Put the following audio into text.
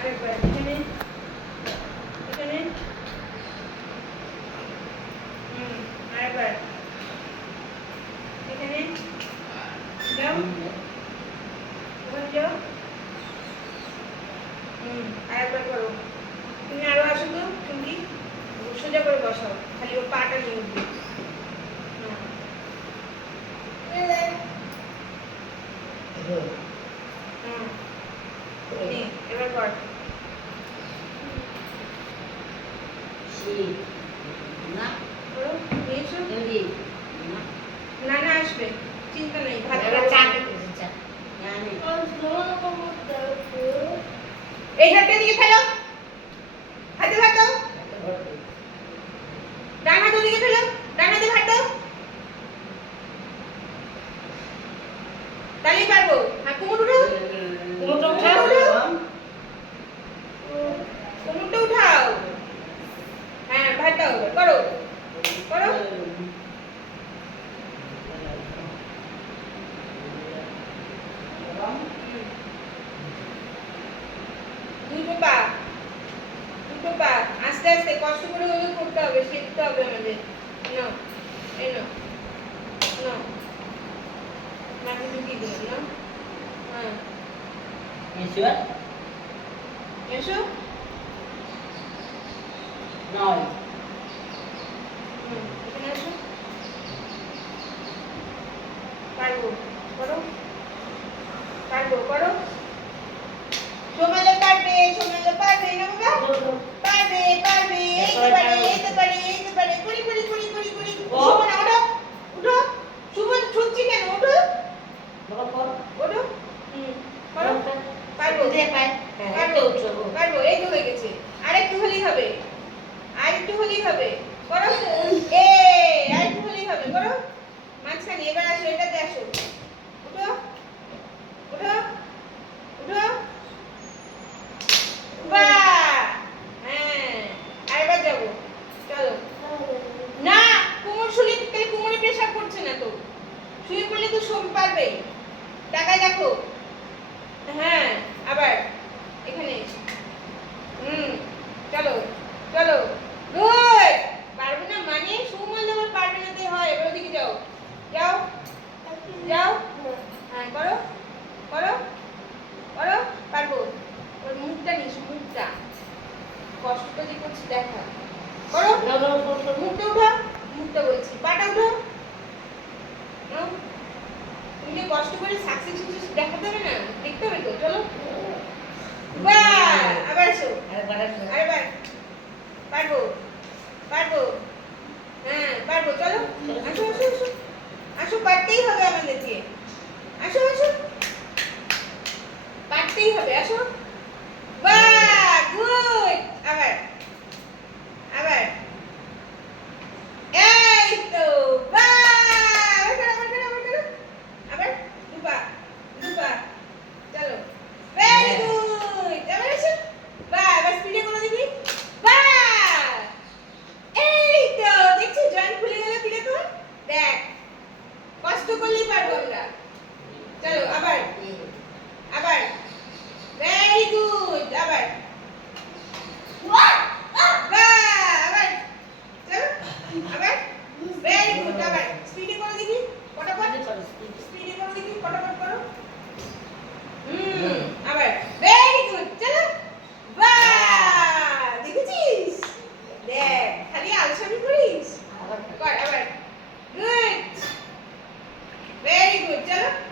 আরেকবার এখানে এখানে আরেকবার এখানে যাও ওখানে যাও আরেকবার করো তুমি আরো আসো তো চুমকি সোজা করে বসাও খালি ওর পাটা নিয়ে উঠবে এবার কর না করো নিয়েছো না না আসবে চিন্তা নেই ভাত এই হাতটা দিকে ফেলো হাতে ভাত দাও ডান হাত ওদিকে ফেলো ডান হাতে ভাত দাও তাহলেই পারবো হ্যাঁ কুমুর উঠাও কুমুরটা উঠাও হ্যাঁ ভাত দাও করো করো দুটো পা আস্তে আস্তে কষ্ট করে হলেও করতে হবে শিখতে হবে আমাদের নাও এই নাও নাও নাকি ঢুকিয়ে দিলাম না হ্যাঁ এসো নয় এখানে এসো পারবো করো পারবো করো সোমালে পারবে না বাবা পারবে এই তো পারে করি সুমন উঠো সুমন ছুটছি কেন উঠো ওঠো করো পারবো পারবো এই তো হয়ে গেছে আরেকটু হলেই হবে করো আরেকটু হলেই হবে করো মাঝখানে এবার আসো এটাতে আসো উঠো উঠো উঠো বাহ হ্যাঁ আরেকবার যাবো চলো না কোমর শুলে তাহলে কোমরে প্রেসার পড়ছে না তো শুয়ে পড়লে তো সব পারবে টাকায় দেখো হ্যাঁ আবার এখানে চলো চলো গুড পারবে না মানে সুমন আবার পারবে না তে হয় এবার ওদিকে যাও যাও যাও হ্যাঁ করো করো করো পারবো ওর মুখটা নিস মুখটা কষ্ট তো যে করছি দেখা করো মুখটা উঠাও মুখটা বলছি পাটা উঠো তুমি যে কষ্ট করে সাকসেস দেখাতে হবে না দেখতে হবে তো চলো বাহ আবার এসো আরেকবার পারবো হ্যাঁ পারবো চলো আসো আসো পারতেই হবে আমাদেরকে আসো পারতেই হবে আসো বাহ গুড আবার এই তো বাহ আবার দুপা চলো ভেরি গুড আবার আসো বাহ এবার স্পিডে করে দেখি বাহ এই তো দেখছো জয়েন্ট খুলে গেল কিরে তোর দেখ কষ্ট করলেই পারবো আমরা চলো আবার ভেরি গুড আবার বাহ আবার চলো আবার ভেরি গুড আবার স্পিডে করে দেখি ফটাফট করো আবার ভেরি গুড চলো বাহ দেখেছিস দেখ খালি আলসামি করিস কর আবার গুড ভেরি গুড চলো